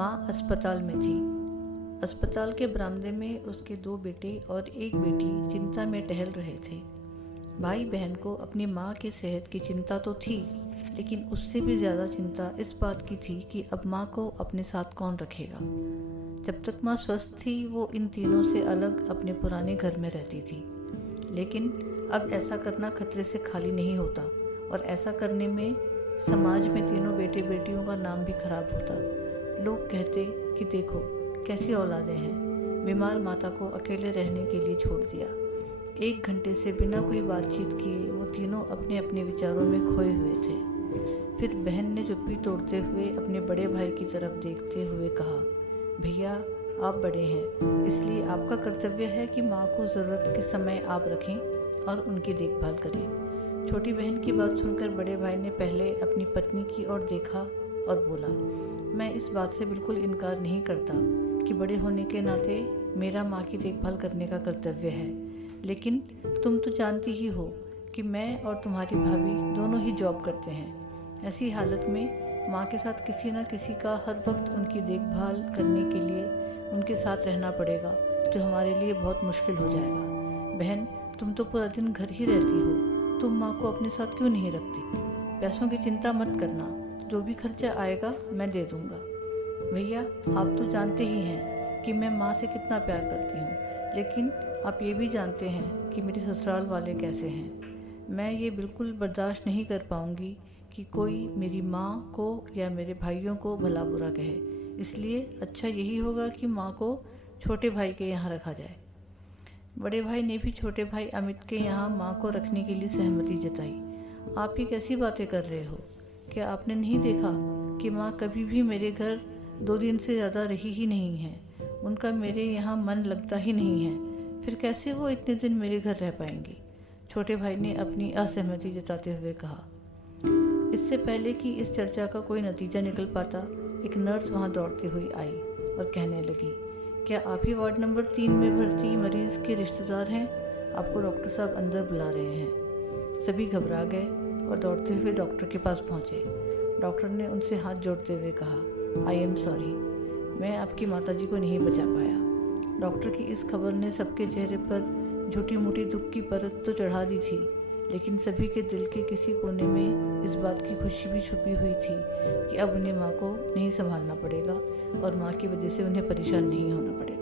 माँ अस्पताल में थी। अस्पताल के बरामदे में उसके 2 बेटे और 1 बेटी चिंता में टहल रहे थे। भाई बहन को अपनी माँ की सेहत की चिंता तो थी, लेकिन उससे भी ज़्यादा चिंता इस बात की थी कि अब माँ को अपने साथ कौन रखेगा। जब तक माँ स्वस्थ थी वो इन तीनों से अलग अपने पुराने घर में रहती थी, लेकिन अब ऐसा करना खतरे से खाली नहीं होता और ऐसा करने में समाज में तीनों बेटे बेटियों का नाम भी खराब होता। लोग कहते कि देखो कैसी औलादें हैं, बीमार माता को अकेले रहने के लिए छोड़ दिया। 1 घंटे से बिना कोई बातचीत किए वो तीनों अपने अपने विचारों में खोए हुए थे। फिर बहन ने चुप्पी तोड़ते हुए अपने बड़े भाई की तरफ देखते हुए कहा, भैया आप बड़े हैं, इसलिए आपका कर्तव्य है कि माँ को ज़रूरत के समय आप रखें और उनकी देखभाल करें। छोटी बहन की बात सुनकर बड़े भाई ने पहले अपनी पत्नी की ओर देखा और बोला, मैं इस बात से बिल्कुल इनकार नहीं करता कि बड़े होने के नाते मेरा माँ की देखभाल करने का कर्तव्य है, लेकिन तुम तो जानती ही हो कि मैं और तुम्हारी भाभी दोनों ही जॉब करते हैं। ऐसी हालत में माँ के साथ किसी न किसी का हर वक्त उनकी देखभाल करने के लिए उनके साथ रहना पड़ेगा, जो हमारे लिए बहुत मुश्किल हो जाएगा। बहन, तुम तो पूरा दिन घर ही रहती हो, तुम माँ को अपने साथ क्यों नहीं रखती? पैसों की चिंता मत करना, जो भी खर्चा आएगा मैं दे दूँगा। भैया आप तो जानते ही हैं कि मैं माँ से कितना प्यार करती हूँ, लेकिन आप ये भी जानते हैं कि मेरे ससुराल वाले कैसे हैं। मैं ये बिल्कुल बर्दाश्त नहीं कर पाऊँगी कि कोई मेरी माँ को या मेरे भाइयों को भला बुरा कहे, इसलिए अच्छा यही होगा कि माँ को छोटे भाई के यहाँ रखा जाए। बड़े भाई ने भी छोटे भाई अमित के यहाँ माँ को रखने के लिए सहमति जताई। आप ये कैसी बातें कर रहे हो? क्या आपने नहीं देखा कि माँ कभी भी मेरे घर 2 दिन से ज़्यादा रही ही नहीं है? उनका मेरे यहाँ मन लगता ही नहीं है, फिर कैसे वो इतने दिन मेरे घर रह पाएंगी? छोटे भाई ने अपनी असहमति जताते हुए कहा। इससे पहले कि इस चर्चा का कोई नतीजा निकल पाता, एक नर्स वहाँ दौड़ती हुई आई और कहने लगी, क्या आप ही वार्ड नंबर 3 में भर्ती मरीज के रिश्तेदार हैं? आपको डॉक्टर साहब अंदर बुला रहे हैं। सभी घबरा गए और दौड़ते हुए डॉक्टर के पास पहुँचे। डॉक्टर ने उनसे हाथ जोड़ते हुए कहा, आई एम सॉरी, मैं आपकी माताजी को नहीं बचा पाया। डॉक्टर की इस खबर ने सबके चेहरे पर झूठी मूठी दुख की परत तो चढ़ा दी थी, लेकिन सभी के दिल के किसी कोने में इस बात की खुशी भी छुपी हुई थी कि अब उन्हें माँ को नहीं संभालना पड़ेगा और माँ की वजह से उन्हें परेशान नहीं होना पड़ेगा।